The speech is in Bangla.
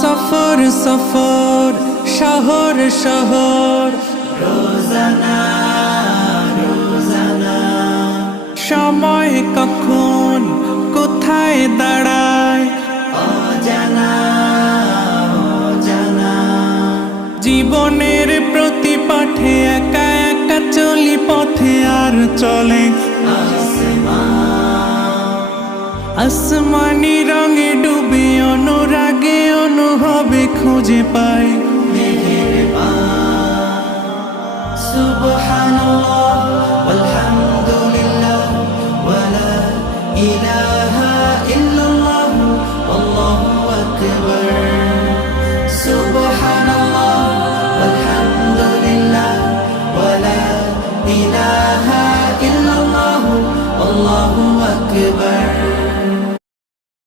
সফর সফর শহর শহর রোজানা রোজানা সময় কখন কোথায় দাঁড়ায় অজানা অজানা জীবনের প্রতি পাঠে একা একা চলি পথে আর চলে আসমানি রঙে ডুবে অনুরাগে অনুভবে খুঁজে পাই সুবহানাল্লাহ ওয়ালহামদুলিল্লাহ ওয়ালা ইলাহা